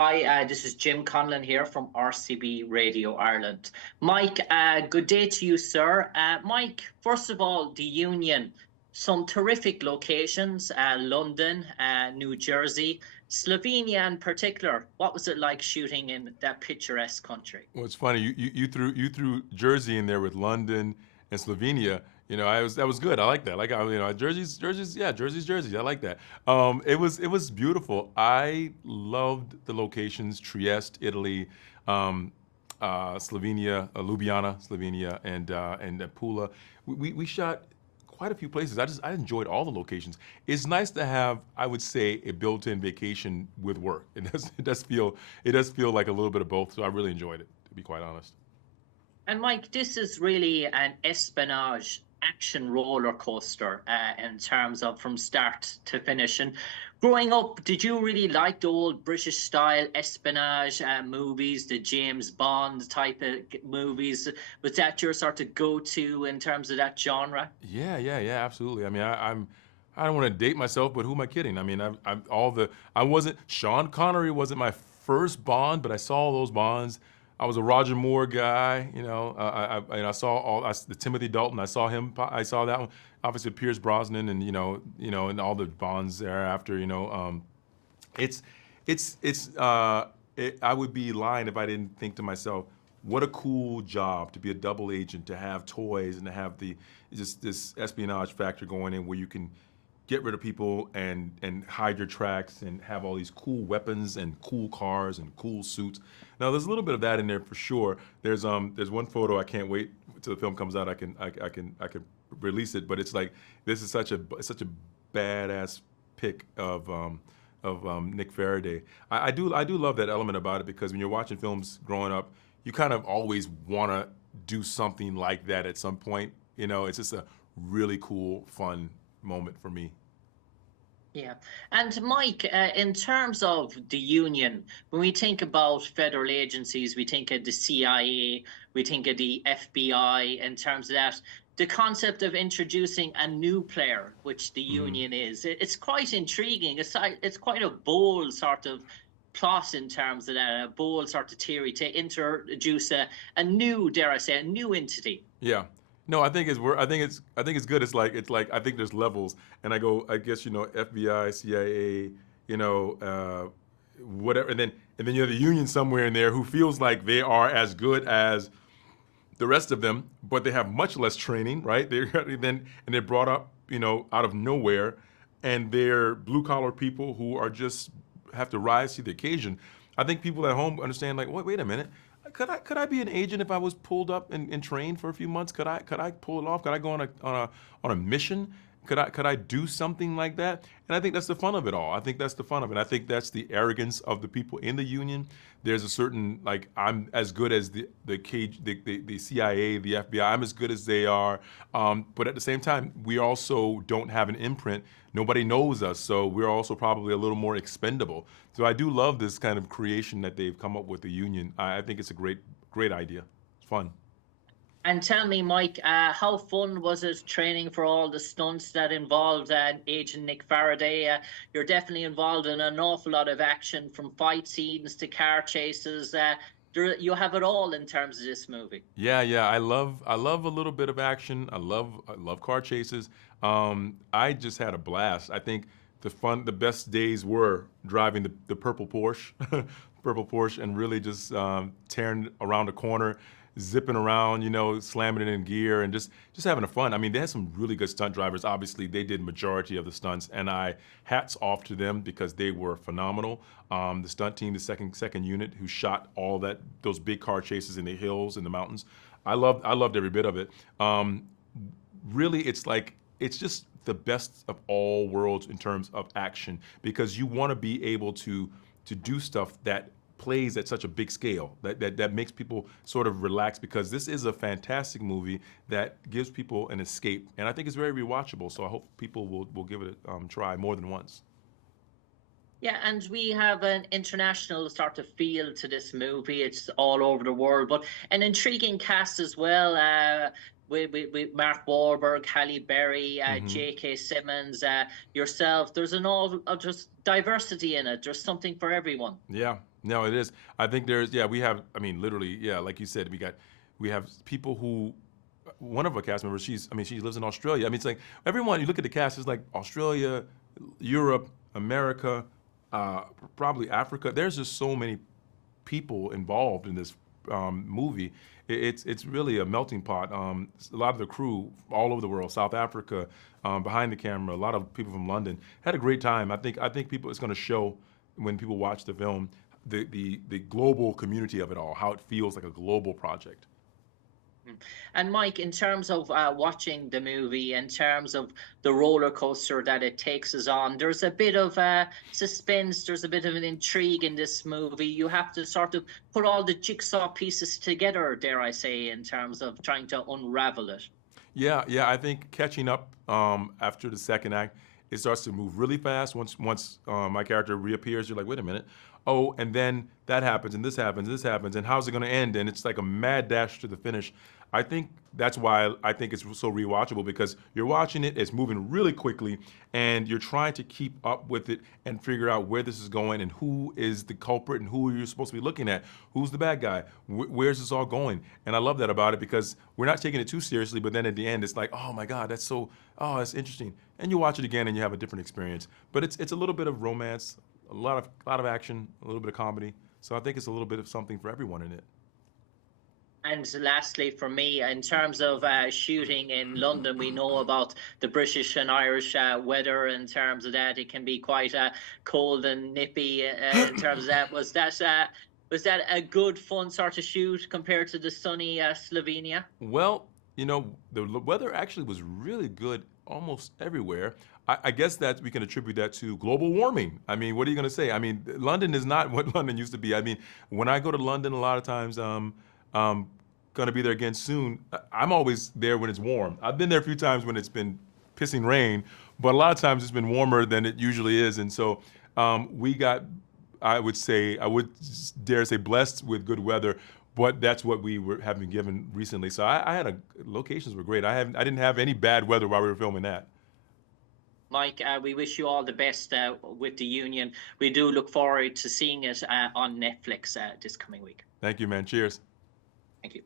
Hi, this is Jim Conlan here from RCB Radio Ireland. Mike, good day to you, sir. Mike, first of all, the Union, some terrific locations, London, New Jersey, Slovenia in particular. What was it like shooting in that picturesque country? Well, it's funny. You threw Jersey in there with London and Slovenia. I was that was good. I like that. Like Jersey's yeah, Jersey's Jersey. I like that. It was beautiful. I loved the locations: Trieste, Italy, um, Slovenia, Ljubljana, Slovenia, and Pula. We shot quite a few places. I enjoyed all the locations. It's nice to have, I would say, a built-in vacation with work. It does feel like a little bit of both. So I really enjoyed it, to be quite honest. And Mike, this is really an espionage action roller coaster in terms of from start to finish. And growing up, did you really like the old British style espionage movies, the James Bond type of movies? Was that your sort of go-to in terms of that genre? Yeah, yeah, yeah, absolutely. I mean, I don't want to date myself, but who am I kidding? I mean, I wasn't Sean Connery wasn't my first Bond, but I saw all those Bonds. I was a Roger Moore guy, and I saw the Timothy Dalton. I saw him. I saw that one. Obviously, Pierce Brosnan, and and all the Bonds thereafter. It's I would be lying if I didn't think to myself, what a cool job to be a double agent, to have toys and to have the just this espionage factor going in where you can get rid of people and hide your tracks and have all these cool weapons and cool cars and cool suits. Now there's a little bit of that in there for sure. There's one photo I can't wait till the film comes out. I can release it, but it's like this is such a badass pic of Nick Faraday. I do love that element about it because when you're watching films growing up, you kind of always want to do something like that at some point. It's just a really cool, fun moment for me. Yeah. And Mike, in terms of the union, when we think about federal agencies, we think of the CIA, we think of the FBI in terms of that. The concept of introducing a new player, which the Hmm. union is, it's quite intriguing. It's quite a bold sort of plot in terms of that, a bold sort of theory to introduce a new, dare I say, a new entity. Yeah. No, I think it's good. It's like I think there's levels, and I guess FBI, CIA, whatever, and then you have the union somewhere in there who feels like they are as good as the rest of them, but they have much less training, right? They're brought up, out of nowhere, and they're blue collar people who are just have to rise to the occasion. I think people at home understand, like, wait a minute, could I be an agent if I was pulled up and trained for a few months? Could I pull it off? Could I go on a mission? Could I do something like that? And I think that's the fun of it all. I think that's the fun of it. I think that's the arrogance of the people in the union. There's a certain, like, I'm as good as the CIA, the FBI. I'm as good as they are. But at the same time, we also don't have an imprint. Nobody knows us, so we're also probably a little more expendable. So I do love this kind of creation that they've come up with the union. I think it's a great idea. It's fun. And tell me, Mike, how fun was it training for all the stunts that involved Agent Nick Faraday? You're definitely involved in an awful lot of action, from fight scenes to car chases. You have it all in terms of this movie. Yeah, yeah. I love a little bit of action. I love car chases. I just had a blast. I think the best days were driving the purple Porsche, purple Porsche, and really just tearing around a corner, zipping around, slamming it in gear, and just having a fun. I mean, they had some really good stunt drivers. Obviously, they did majority of the stunts, and I hats off to them because they were phenomenal. The stunt team, the second unit, who shot all those big car chases in the hills and the mountains. I loved every bit of it. Really, it's just the best of all worlds in terms of action because you want to be able to do stuff that plays at such a big scale that makes people sort of relax because this is a fantastic movie that gives people an escape, and I think it's very rewatchable, so I hope people will give it a try more than once. Yeah, and we have an international sort of feel to this movie. It's all over the world, but an intriguing cast as well. With Mark Wahlberg, Halle Berry, Hmm. J.K. Simmons, yourself. There's an all just diversity in it. There's something for everyone. Yeah, No, it is. I think there's, yeah, we have, I mean, literally, yeah, like you said, we have people who, one of our cast members, I mean, she lives in Australia. I mean, it's like everyone, you look at the cast, it's like Australia, Europe, America, uh, probably Africa. There's just so many people involved in this movie. It's really a melting pot. A lot of the crew all over the world, South Africa, behind the camera, a lot of people from London had a great time. I think people it's going to show when people watch the film the global community of it all, how it feels like a global project. And Mike, in terms of watching the movie, in terms of the roller coaster that it takes us on, there's a bit of suspense, there's a bit of an intrigue in this movie. You have to sort of put all the jigsaw pieces together, dare I say, in terms of trying to unravel it. Yeah, yeah. I think catching up after the second act, it starts to move really fast. Once my character reappears, you're like, wait a minute. Oh, and then that happens, and this happens, and this happens, and how's it going to end? And it's like a mad dash to the finish. I think that's why I think it's so rewatchable because you're watching it, it's moving really quickly, and you're trying to keep up with it and figure out where this is going and who is the culprit and who you're supposed to be looking at. Who's the bad guy? Where's this all going? And I love that about it because we're not taking it too seriously, but then at the end, it's like, oh my God, that's interesting. And you watch it again and you have a different experience. But it's a little bit of romance, a lot of action, a little bit of comedy. So I think it's a little bit of something for everyone in it. And lastly, for me, in terms of shooting in London, we know about the British and Irish weather. In terms of that, it can be quite cold and nippy. In terms of that, was that a good, fun sort of shoot compared to the sunny Slovenia? Well, the weather actually was really good almost everywhere. I guess that we can attribute that to global warming. I mean, what are you going to say? I mean, London is not what London used to be. I mean, when I go to London, a lot of times, going to be there again soon. I'm always there when it's warm. I've been there a few times when it's been pissing rain, but a lot of times it's been warmer than it usually is. And so we got, I would dare say, blessed with good weather. But that's what we have been given recently. So I had locations were great. I didn't have any bad weather while we were filming that. Mike, we wish you all the best with the union. We do look forward to seeing it on Netflix this coming week. Thank you, man. Cheers. Thank you.